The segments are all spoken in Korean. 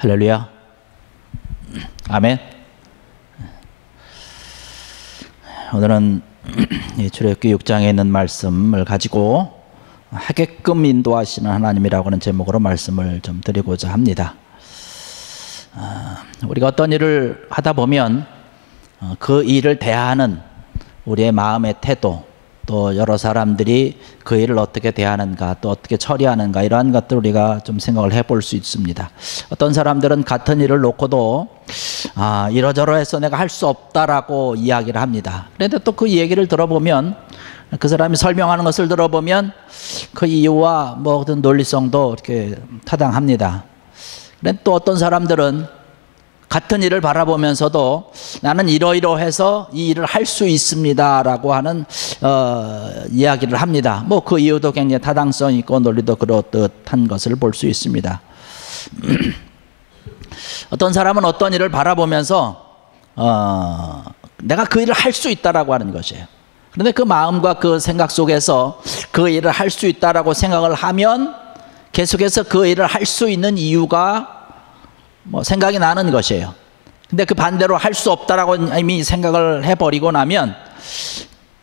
할렐루야. 아멘. 오늘은 출애굽기 6장에 있는 말씀을 가지고 하게끔 인도하시는 하나님이라고 하는 제목으로 말씀을 좀 드리고자 합니다. 우리가 어떤 일을 하다 보면 그 일을 대하는 우리의 마음의 태도, 또 여러 사람들이 그 일을 어떻게 대하는가, 또 어떻게 처리하는가, 이러한 것들 우리가 좀 생각을 해볼 수 있습니다. 어떤 사람들은 같은 일을 놓고도 이러저러해서 내가 할 수 없다라고 이야기를 합니다. 그런데 또 그 얘기를 들어보면, 그 사람이 설명하는 것을 들어보면 그 이유와 뭐 어떤 논리성도 이렇게 타당합니다. 그런데 또 어떤 사람들은 같은 일을 바라보면서도 나는 이러이러해서 이 일을 할 수 있습니다 라고 하는 이야기를 합니다. 뭐 그 이유도 굉장히 타당성 있고 논리도 그렇듯한 것을 볼 수 있습니다. 어떤 사람은 어떤 일을 바라보면서 내가 그 일을 할 수 있다라고 하는 것이에요. 그런데 그 마음과 그 생각 속에서 그 일을 할 수 있다라고 생각을 하면 계속해서 그 일을 할 수 있는 이유가 생각이 나는 것이에요. 근데 그 반대로 할 수 없다라고 이미 생각을 해버리고 나면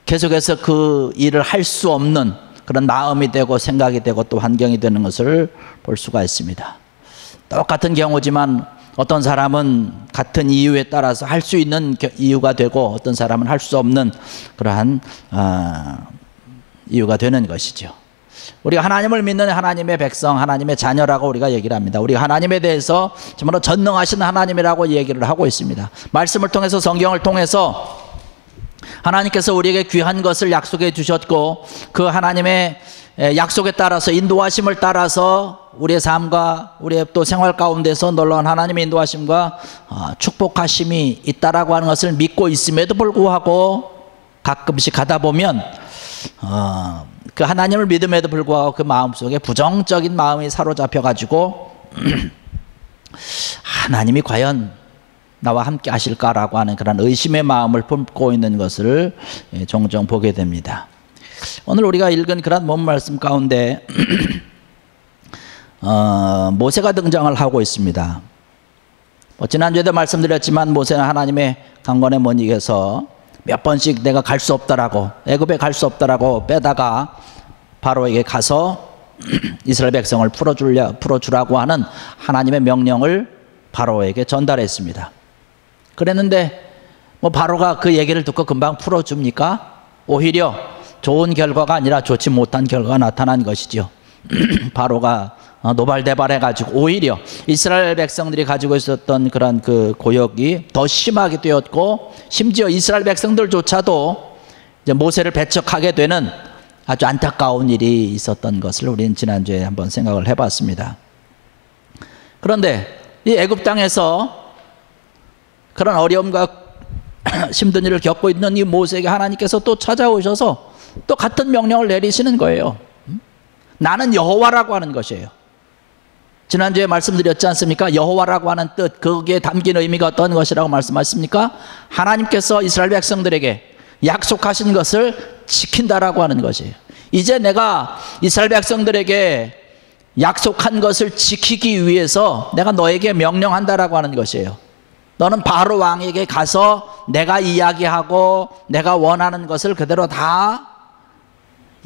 계속해서 그 일을 할 수 없는 그런 마음이 되고 생각이 되고 또 환경이 되는 것을 볼 수가 있습니다. 똑같은 경우지만 어떤 사람은 같은 이유에 따라서 할 수 있는 이유가 되고 어떤 사람은 할 수 없는 그러한 이유가 되는 것이죠. 우리가 하나님을 믿는 하나님의 백성, 하나님의 자녀라고 우리가 얘기를 합니다. 우리가 하나님에 대해서 정말로 전능하신 하나님이라고 얘기를 하고 있습니다. 말씀을 통해서, 성경을 통해서 하나님께서 우리에게 귀한 것을 약속해 주셨고, 그 하나님의 약속에 따라서, 인도하심을 따라서 우리의 삶과 우리의 또 생활 가운데서 놀라운 하나님의 인도하심과 축복하심이 있다라고 하는 것을 믿고 있음에도 불구하고 가끔씩 하다 보면 그 하나님을 믿음에도 불구하고 그 마음속에 부정적인 마음이 사로잡혀 가지고 하나님이 과연 나와 함께 하실까라고 하는 그런 의심의 마음을 품고 있는 것을 종종 보게 됩니다. 오늘 우리가 읽은 그런 본 말씀 가운데 모세가 등장을 하고 있습니다. 지난주에도 말씀드렸지만 모세는 하나님의 강권의 문익에서 몇 번씩 내가 갈 수 없다라고, 애굽에 갈 수 없다라고 빼다가 바로에게 가서 이스라엘 백성을 풀어주라고 하는 하나님의 명령을 바로에게 전달했습니다. 그랬는데 바로가 그 얘기를 듣고 금방 풀어줍니까? 오히려 좋은 결과가 아니라 좋지 못한 결과가 나타난 것이죠. 바로가 노발대발해가지고 오히려 이스라엘 백성들이 가지고 있었던 그런 그 고역이 더 심하게 되었고, 심지어 이스라엘 백성들조차도 이제 모세를 배척하게 되는 아주 안타까운 일이 있었던 것을 우리는 지난주에 한번 생각을 해봤습니다. 그런데 이 애굽 땅에서 그런 어려움과 힘든 일을 겪고 있는 이 모세에게 하나님께서 또 찾아오셔서 또 같은 명령을 내리시는 거예요. 나는 여호와라고 하는 것이에요. 지난주에 말씀드렸지 않습니까? 여호와라고 하는 뜻, 거기에 담긴 의미가 어떤 것이라고 말씀하십니까? 하나님께서 이스라엘 백성들에게 약속하신 것을 지킨다라고 하는 것이에요. 이제 내가 이스라엘 백성들에게 약속한 것을 지키기 위해서 내가 너에게 명령한다라고 하는 것이에요. 너는 바로 왕에게 가서 내가 이야기하고 내가 원하는 것을 그대로 다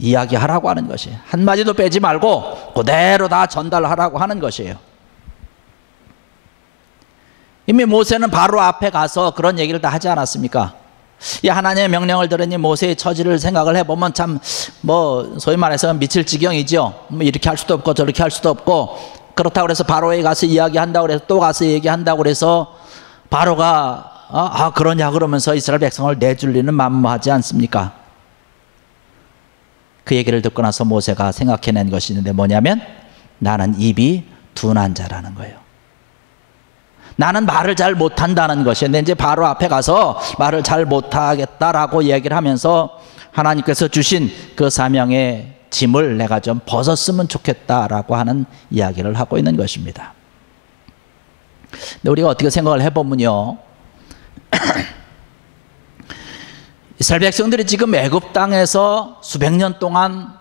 이야기하라고 하는 것이에요. 한마디도 빼지 말고 그대로 다 전달하라고 하는 것이에요. 이미 모세는 바로 앞에 가서 그런 얘기를 다 하지 않았습니까? 이 하나님의 명령을 들으니 모세의 처지를 생각을 해보면 참 소위 말해서 미칠 지경이죠. 이렇게 할 수도 없고 저렇게 할 수도 없고, 그렇다고 해서 바로에 가서 이야기한다고 그래서 또 가서 얘기한다고 그래서 바로가 그러냐 그러면서 이스라엘 백성을 내줄 리는 만무하지 않습니까? 그 얘기를 듣고 나서 모세가 생각해낸 것이 있는데 뭐냐면, 나는 입이 둔한 자라는 거예요. 나는 말을 잘 못한다는 것이었는데 이제 바로 앞에 가서 말을 잘 못하겠다라고 얘기를 하면서 하나님께서 주신 그 사명의 짐을 내가 좀 벗었으면 좋겠다라고 하는 이야기를 하고 있는 것입니다. 근데 우리가 어떻게 생각을 해보면요, 이스라엘 백성들이 지금 애굽 땅에서 수백 년 동안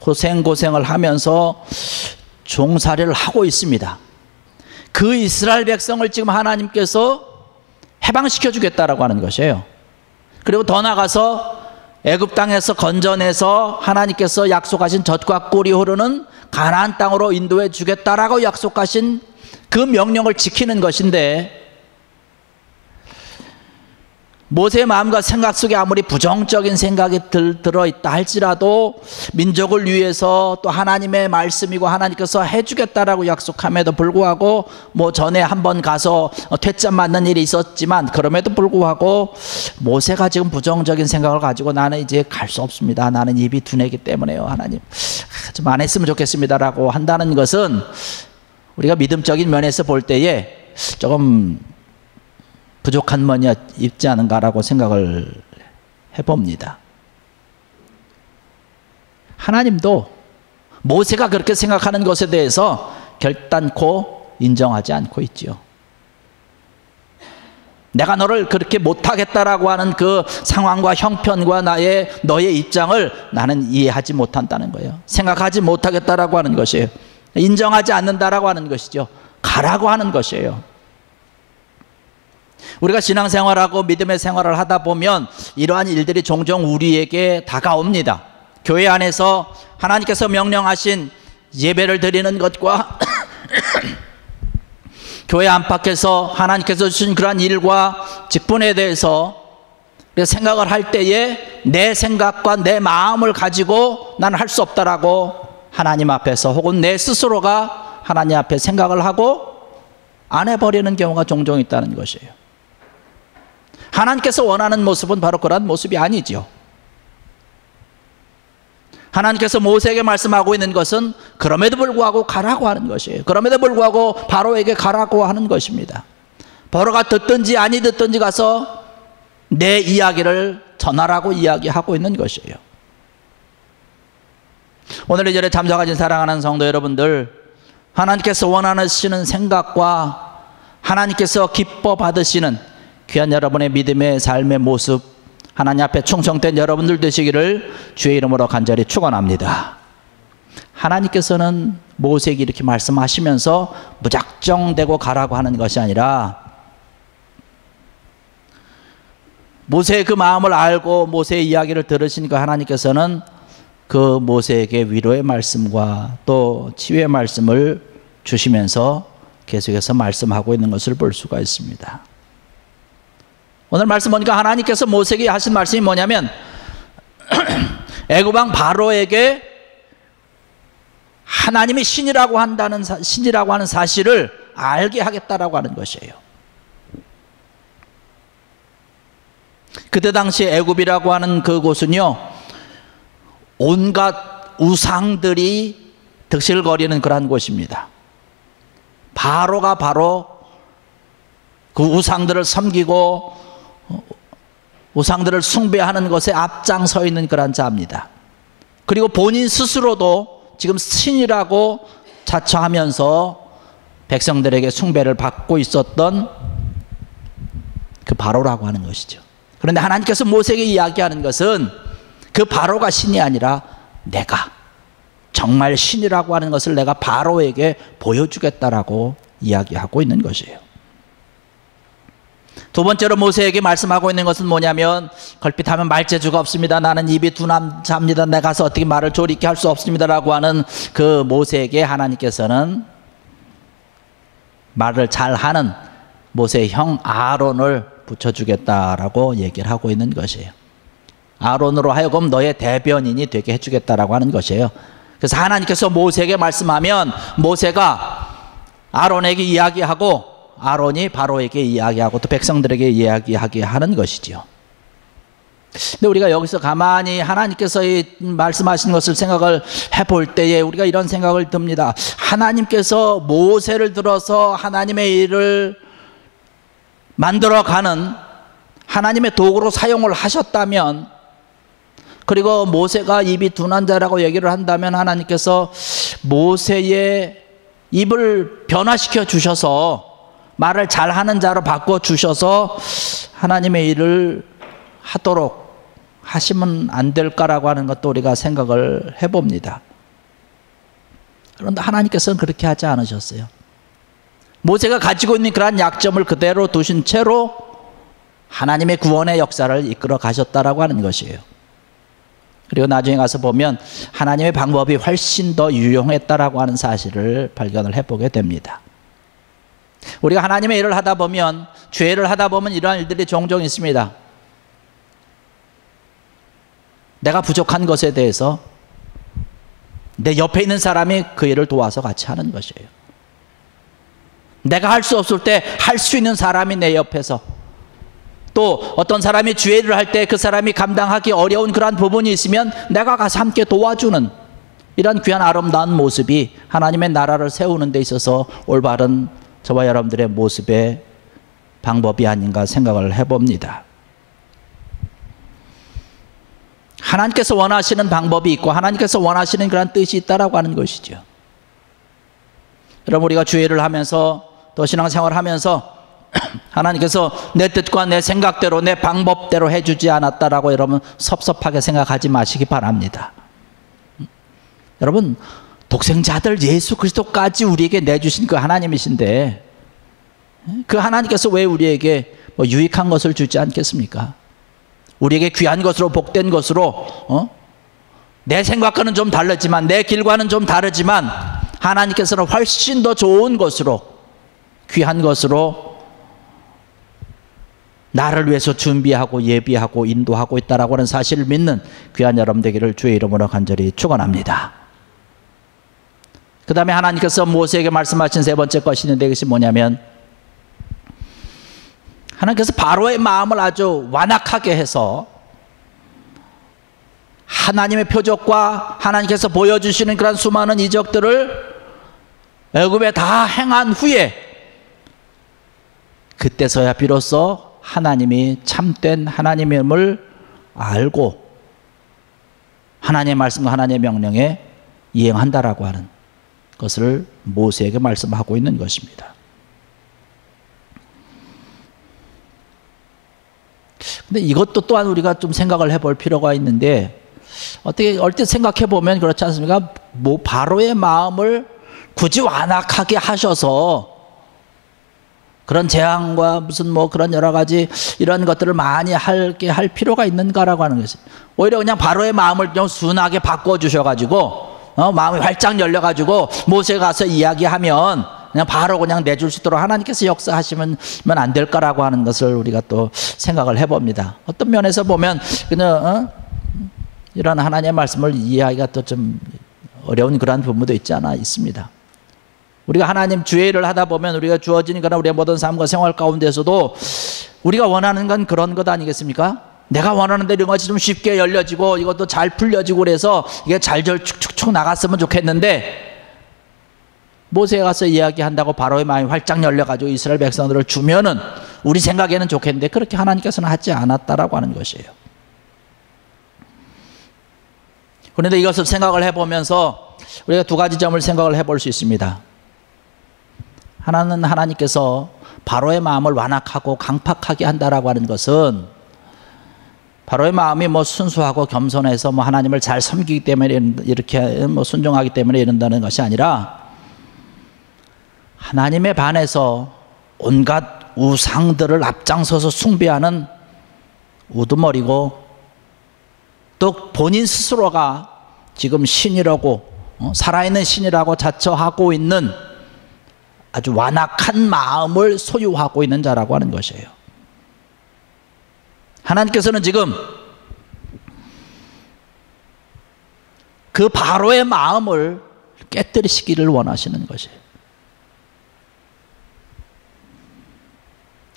고생을 하면서 종살이를 하고 있습니다. 그 이스라엘 백성을 지금 하나님께서 해방시켜 주겠다라고 하는 것이에요. 그리고 더 나아가서 애굽 땅에서 건져내서 하나님께서 약속하신 젖과 꿀이 흐르는 가나안 땅으로 인도해 주겠다라고 약속하신 그 명령을 지키는 것인데, 모세의 마음과 생각 속에 아무리 부정적인 생각이 들어있다 할지라도 민족을 위해서 또 하나님의 말씀이고 하나님께서 해주겠다라고 약속함에도 불구하고 전에 한번 가서 퇴짜 맞는 일이 있었지만 그럼에도 불구하고 모세가 지금 부정적인 생각을 가지고 나는 이제 갈 수 없습니다. 나는 입이 둔하기 때문에요. 하나님 좀 안 했으면 좋겠습니다라고 한다는 것은 우리가 믿음적인 면에서 볼 때에 조금 부족한 면이 있지 않은가라고 생각을 해봅니다. 하나님도 모세가 그렇게 생각하는 것에 대해서 결단코 인정하지 않고 있지요. 내가 너를 그렇게 못하겠다라고 하는 그 상황과 형편과 너의 입장을 나는 이해하지 못한다는 거예요. 생각하지 못하겠다라고 하는 것이에요. 인정하지 않는다라고 하는 것이죠. 가라고 하는 것이에요. 우리가 신앙생활하고 믿음의 생활을 하다 보면 이러한 일들이 종종 우리에게 다가옵니다. 교회 안에서 하나님께서 명령하신 예배를 드리는 것과 교회 안팎에서 하나님께서 주신 그러한 일과 직분에 대해서 생각을 할 때에 내 생각과 내 마음을 가지고 나는 할 수 없다라고 하나님 앞에서 혹은 내 스스로가 하나님 앞에 생각을 하고 안 해버리는 경우가 종종 있다는 것이에요. 하나님께서 원하는 모습은 바로 그런 모습이 아니죠. 하나님께서 모세에게 말씀하고 있는 것은 그럼에도 불구하고 가라고 하는 것이에요. 그럼에도 불구하고 바로에게 가라고 하는 것입니다. 바로가 듣든지 아니 듣든지 가서 내 이야기를 전하라고 이야기하고 있는 것이에요. 오늘 이 자리에 참석하신 사랑하는 성도 여러분들, 하나님께서 원하시는 생각과 하나님께서 기뻐 받으시는 귀한 여러분의 믿음의 삶의 모습, 하나님 앞에 충성된 여러분들 되시기를 주의 이름으로 간절히 축원합니다. 하나님께서는 모세에게 이렇게 말씀하시면서 무작정되고 가라고 하는 것이 아니라 모세의 그 마음을 알고 모세의 이야기를 들으시니까 하나님께서는 그 모세에게 위로의 말씀과 또 치유의 말씀을 주시면서 계속해서 말씀하고 있는 것을 볼 수가 있습니다. 오늘 말씀 보니까 하나님께서 모세에게 하신 말씀이 뭐냐면 애굽 왕 바로에게 하나님이 신이라고 하는 사실을 알게 하겠다라고 하는 것이에요. 그때 당시 애굽이라고 하는 그곳은요, 온갖 우상들이 득실거리는 그러한 곳입니다. 바로가 바로 그 우상들을 섬기고 우상들을 숭배하는 것에 앞장서 있는 그런 자입니다. 그리고 본인 스스로도 지금 신이라고 자처하면서 백성들에게 숭배를 받고 있었던 그 바로라고 하는 것이죠. 그런데 하나님께서 모세에게 이야기하는 것은 그 바로가 신이 아니라 내가 정말 신이라고 하는 것을 내가 바로에게 보여주겠다라고 이야기하고 있는 것이에요. 두 번째로 모세에게 말씀하고 있는 것은 뭐냐면, 걸핏하면 말재주가 없습니다. 나는 입이 둔함자입니다. 내가 가서 어떻게 말을 조리게 할 수 없습니다라고 하는 그 모세에게 하나님께서는 말을 잘하는 모세의 형 아론을 붙여주겠다라고 얘기를 하고 있는 것이에요. 아론으로 하여금 너의 대변인이 되게 해주겠다라고 하는 것이에요. 그래서 하나님께서 모세에게 말씀하면 모세가 아론에게 이야기하고 아론이 바로에게 이야기하고 또 백성들에게 이야기하게 하는 것이지요. 근데 우리가 여기서 가만히 하나님께서 말씀하신 것을 생각을 해볼 때에 우리가 이런 생각을 듭니다. 하나님께서 모세를 들어서 하나님의 일을 만들어가는 하나님의 도구로 사용을 하셨다면, 그리고 모세가 입이 둔한 자라고 얘기를 한다면 하나님께서 모세의 입을 변화시켜 주셔서 말을 잘하는 자로 바꿔주셔서 하나님의 일을 하도록 하시면 안 될까라고 하는 것도 우리가 생각을 해봅니다. 그런데 하나님께서는 그렇게 하지 않으셨어요. 모세가 가지고 있는 그러한 약점을 그대로 두신 채로 하나님의 구원의 역사를 이끌어 가셨다라고 하는 것이에요. 그리고 나중에 가서 보면 하나님의 방법이 훨씬 더 유용했다라고 하는 사실을 발견을 해보게 됩니다. 우리가 하나님의 일을 하다 보면, 죄를 하다 보면 이러한 일들이 종종 있습니다. 내가 부족한 것에 대해서 내 옆에 있는 사람이 그 일을 도와서 같이 하는 것이에요. 내가 할 수 없을 때 할 수 있는 사람이 내 옆에서, 또 어떤 사람이 죄를 할 때 그 사람이 감당하기 어려운 그러한 부분이 있으면 내가 가서 함께 도와주는 이런 귀한 아름다운 모습이 하나님의 나라를 세우는 데 있어서 올바른 저와 여러분들의 모습의 방법이 아닌가 생각을 해봅니다. 하나님께서 원하시는 방법이 있고 하나님께서 원하시는 그런 뜻이 있다라고 하는 것이죠. 여러분, 우리가 주의를 하면서 또 신앙생활을 하면서 하나님께서 내 뜻과 내 생각대로 내 방법대로 해주지 않았다라고 여러분 섭섭하게 생각하지 마시기 바랍니다. 여러분, 독생자들 예수 그리스도까지 우리에게 내주신 그 하나님이신데 그 하나님께서 왜 우리에게 유익한 것을 주지 않겠습니까? 우리에게 귀한 것으로 복된 것으로 내 생각과는 좀 다르지만 내 길과는 좀 다르지만 하나님께서는 훨씬 더 좋은 것으로 귀한 것으로 나를 위해서 준비하고 예비하고 인도하고 있다라고 하는 사실을 믿는 귀한 여러분 되기를 주의 이름으로 간절히 축원합니다. 그 다음에 하나님께서 모세에게 말씀하신 세 번째 것이 있는데 그것이 뭐냐면 하나님께서 바로의 마음을 아주 완악하게 해서 하나님의 표적과 하나님께서 보여주시는 그런 수많은 이적들을 애굽에 다 행한 후에 그때서야 비로소 하나님이 참된 하나님임을 알고 하나님의 말씀과 하나님의 명령에 이행한다라고 하는 것을 모세에게 말씀하고 있는 것입니다. 근데 이것도 또한 우리가 좀 생각을 해볼 필요가 있는데 어떻게 얼핏 생각해 보면 그렇지 않습니까? 바로의 마음을 굳이 완악하게 하셔서 그런 재앙과 무슨 그런 여러 가지 이런 것들을 많이 할 필요가 있는가라고 하는 것이 오히려 그냥 바로의 마음을 좀 순하게 바꿔주셔가지고 마음이 활짝 열려가지고 모세가 가서 이야기하면 그냥 바로 그냥 내줄 수 있도록 하나님께서 역사하시면 안 될까라고 하는 것을 우리가 또 생각을 해봅니다. 어떤 면에서 보면 그냥 이런 하나님의 말씀을 이해하기가 또 좀 어려운 그러한 부분도 있지 않아 있습니다. 우리가 하나님 주의 일을 하다 보면 우리가 주어지는 거나 우리의 모든 삶과 생활 가운데서도 우리가 원하는 건 그런 것 아니겠습니까? 내가 원하는 대로 이런 것이 좀 쉽게 열려지고 이것도 잘 풀려지고 그래서 이게 잘잘 축축축 나갔으면 좋겠는데 모세에 가서 이야기한다고 바로의 마음이 활짝 열려가지고 이스라엘 백성들을 주면은 우리 생각에는 좋겠는데 그렇게 하나님께서는 하지 않았다라고 하는 것이에요. 그런데 이것을 생각을 해보면서 우리가 두 가지 점을 생각을 해볼 수 있습니다. 하나는 하나님께서 바로의 마음을 완악하고 강팍하게 한다라고 하는 것은 바로의 마음이 순수하고 겸손해서 하나님을 잘 섬기기 때문에 이렇게 순종하기 때문에 이런다는 것이 아니라 하나님에 반해서 온갖 우상들을 앞장서서 숭배하는 우두머리고 또 본인 스스로가 지금 신이라고 살아있는 신이라고 자처하고 있는 아주 완악한 마음을 소유하고 있는 자라고 하는 것이에요. 하나님께서는 지금 그 바로의 마음을 깨뜨리시기를 원하시는 것이에요.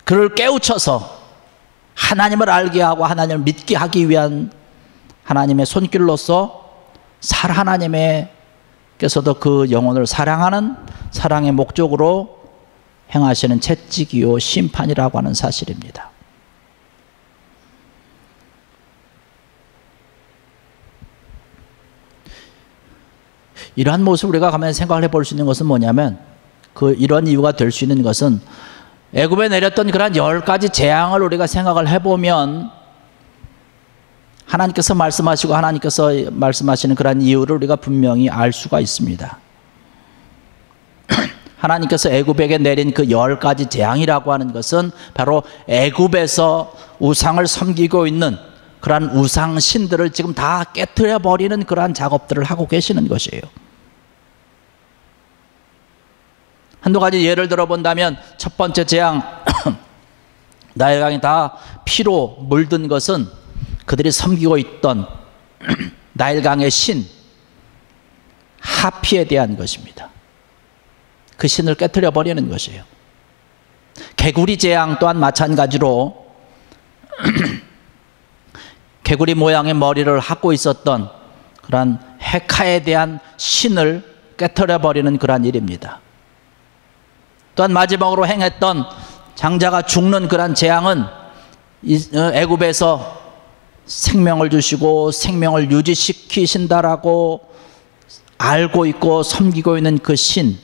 그를 깨우쳐서 하나님을 알게 하고 하나님을 믿게 하기 위한 하나님의 손길로서 하나님께서도 그 영혼을 사랑하는 사랑의 목적으로 행하시는 채찍이요 심판이라고 하는 사실입니다. 이러한 모습을 우리가 가만히 생각을 해볼 수 있는 것은 뭐냐면 이런 이유가 될 수 있는 것은 애굽에 내렸던 그런 10가지 재앙을 우리가 생각을 해보면 하나님께서 말씀하시고 하나님께서 말씀하시는 그런 이유를 우리가 분명히 알 수가 있습니다. 하나님께서 애굽에게 내린 그 10가지 재앙이라고 하는 것은 바로 애굽에서 우상을 섬기고 있는 그러한 우상 신들을 지금 다 깨트려 버리는 그러한 작업들을 하고 계시는 것이에요. 한두 가지 예를 들어 본다면 첫 번째 재앙, 나일강이 다 피로 물든 것은 그들이 섬기고 있던 나일강의 신 하피에 대한 것입니다. 그 신을 깨트려 버리는 것이에요. 개구리 재앙 또한 마찬가지로 개구리 모양의 머리를 하고 있었던 그러한 헤카에 대한 신을 깨트려 버리는 그러한 일입니다. 또한 마지막으로 행했던 장자가 죽는 그러한 재앙은 애굽에서 생명을 주시고 생명을 유지시키신다라고 알고 있고 섬기고 있는 그 신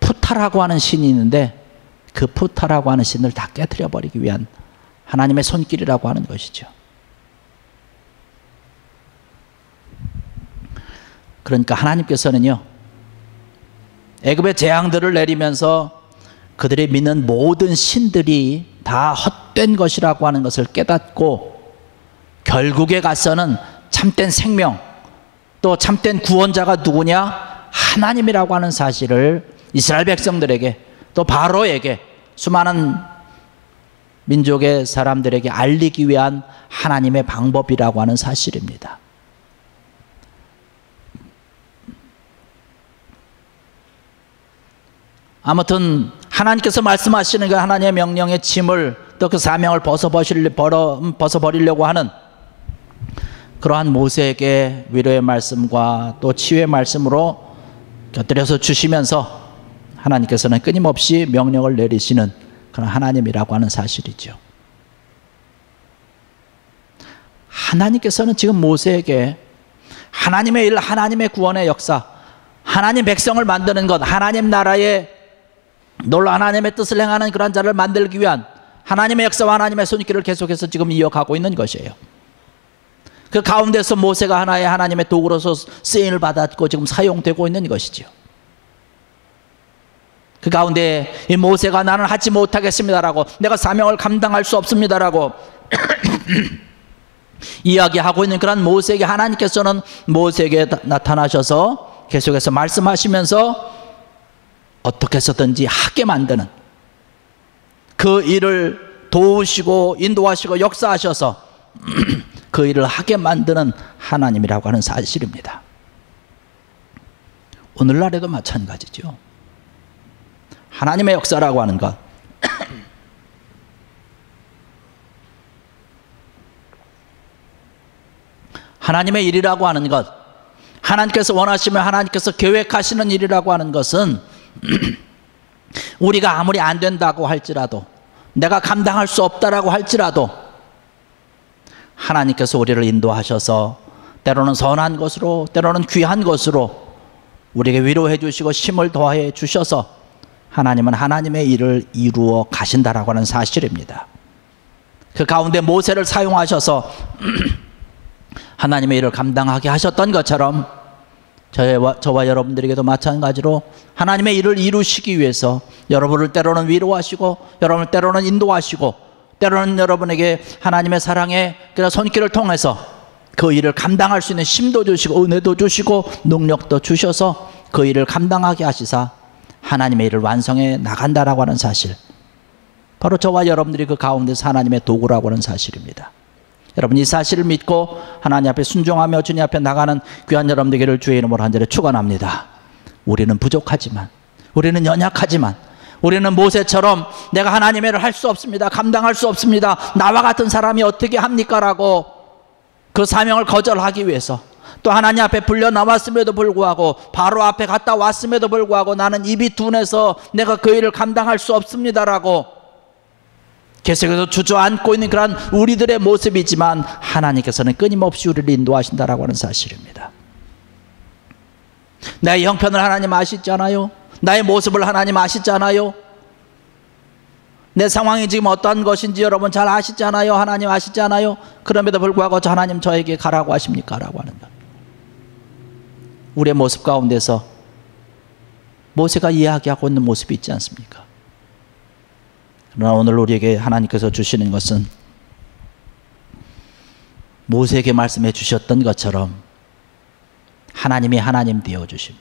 푸타라고 하는 신이 있는데 그 푸타라고 하는 신을 다 깨트려 버리기 위한 하나님의 손길이라고 하는 것이죠. 그러니까 하나님께서는요, 애굽의 재앙들을 내리면서 그들이 믿는 모든 신들이 다 헛된 것이라고 하는 것을 깨닫고 결국에 가서는 참된 생명 또 참된 구원자가 누구냐? 하나님이라고 하는 사실을 이스라엘 백성들에게 또 바로에게 수많은 민족의 사람들에게 알리기 위한 하나님의 방법이라고 하는 사실입니다. 아무튼 하나님께서 말씀하시는 그 하나님의 명령의 짐을 또 그 사명을 벗어버리려고 하는 그러한 모세에게 위로의 말씀과 또 치유의 말씀으로 곁들여서 주시면서 하나님께서는 끊임없이 명령을 내리시는 그런 하나님이라고 하는 사실이죠. 하나님께서는 지금 모세에게 하나님의 일, 하나님의 구원의 역사, 하나님 백성을 만드는 것, 하나님 나라의 놀라 하나님의 뜻을 행하는 그런 자를 만들기 위한 하나님의 역사와 하나님의 손길을 계속해서 지금 이어가고 있는 것이에요. 그 가운데서 모세가 하나의 하나님의 도구로서 쓰임을 받았고 지금 사용되고 있는 것이죠. 그 가운데 이 모세가 나는 하지 못하겠습니다라고, 내가 사명을 감당할 수 없습니다라고 이야기하고 있는 그런 모세에게 하나님께서는 모세에게 나타나셔서 계속해서 말씀하시면서 어떻게 해서든지 하게 만드는, 그 일을 도우시고 인도하시고 역사하셔서 그 일을 하게 만드는 하나님이라고 하는 사실입니다. 오늘날에도 마찬가지죠. 하나님의 역사라고 하는 것, 하나님의 일이라고 하는 것, 하나님께서 원하시며 하나님께서 계획하시는 일이라고 하는 것은 우리가 아무리 안 된다고 할지라도, 내가 감당할 수 없다라고 할지라도 하나님께서 우리를 인도하셔서 때로는 선한 것으로, 때로는 귀한 것으로 우리에게 위로해 주시고 힘을 더해 주셔서 하나님은 하나님의 일을 이루어 가신다라고 하는 사실입니다. 그 가운데 모세를 사용하셔서 하나님의 일을 감당하게 하셨던 것처럼 저와 여러분들에게도 마찬가지로 하나님의 일을 이루시기 위해서 여러분을 때로는 위로하시고 여러분을 때로는 인도하시고 때로는 여러분에게 하나님의 사랑의 그런 손길을 통해서 그 일을 감당할 수 있는 힘도 주시고 은혜도 주시고 능력도 주셔서 그 일을 감당하게 하시사 하나님의 일을 완성해 나간다라고 하는 사실, 바로 저와 여러분들이 그 가운데서 하나님의 도구라고 하는 사실입니다. 여러분, 이 사실을 믿고 하나님 앞에 순종하며 주님 앞에 나가는 귀한 여러분 되기를 주의 이름으로 간절히 축원합니다. 우리는 부족하지만, 우리는 연약하지만, 우리는 모세처럼 내가 하나님의 일을 할 수 없습니다, 감당할 수 없습니다, 나와 같은 사람이 어떻게 합니까? 라고 그 사명을 거절하기 위해서, 또 하나님 앞에 불려 나왔음에도 불구하고, 바로 앞에 갔다 왔음에도 불구하고 나는 입이 둔해서 내가 그 일을 감당할 수 없습니다라고 계속해서 주저앉고 있는 그런 우리들의 모습이지만, 하나님께서는 끊임없이 우리를 인도하신다라고 하는 사실입니다. 나의 형편을 하나님 아시잖아요. 나의 모습을 하나님 아시잖아요. 내 상황이 지금 어떠한 것인지 여러분 잘 아시잖아요. 하나님 아시잖아요. 그럼에도 불구하고 하나님 저에게 가라고 하십니까? 라고 하는 것. 우리의 모습 가운데서 모세가 이야기하고 있는 모습이 있지 않습니까? 그러나 오늘 우리에게 하나님께서 주시는 것은 모세에게 말씀해 주셨던 것처럼 하나님이 하나님 되어 주심,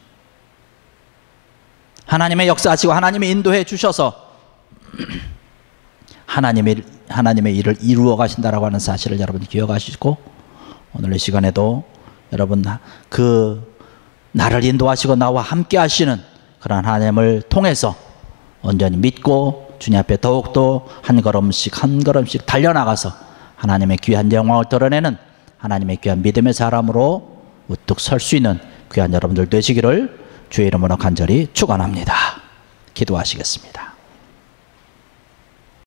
하나님의 역사하시고 하나님의 인도해 주셔서 하나님의 일을 이루어 가신다라고 하는 사실을 여러분 기억하시고, 오늘 이 시간에도 여러분 그 나를 인도하시고 나와 함께 하시는 그런 하나님을 통해서 온전히 믿고 주님 앞에 더욱더 한 걸음씩 한 걸음씩 달려나가서 하나님의 귀한 영광을 드러내는 하나님의 귀한 믿음의 사람으로 우뚝 설 수 있는 귀한 여러분들 되시기를 주의 이름으로 간절히 축원합니다. 기도하시겠습니다.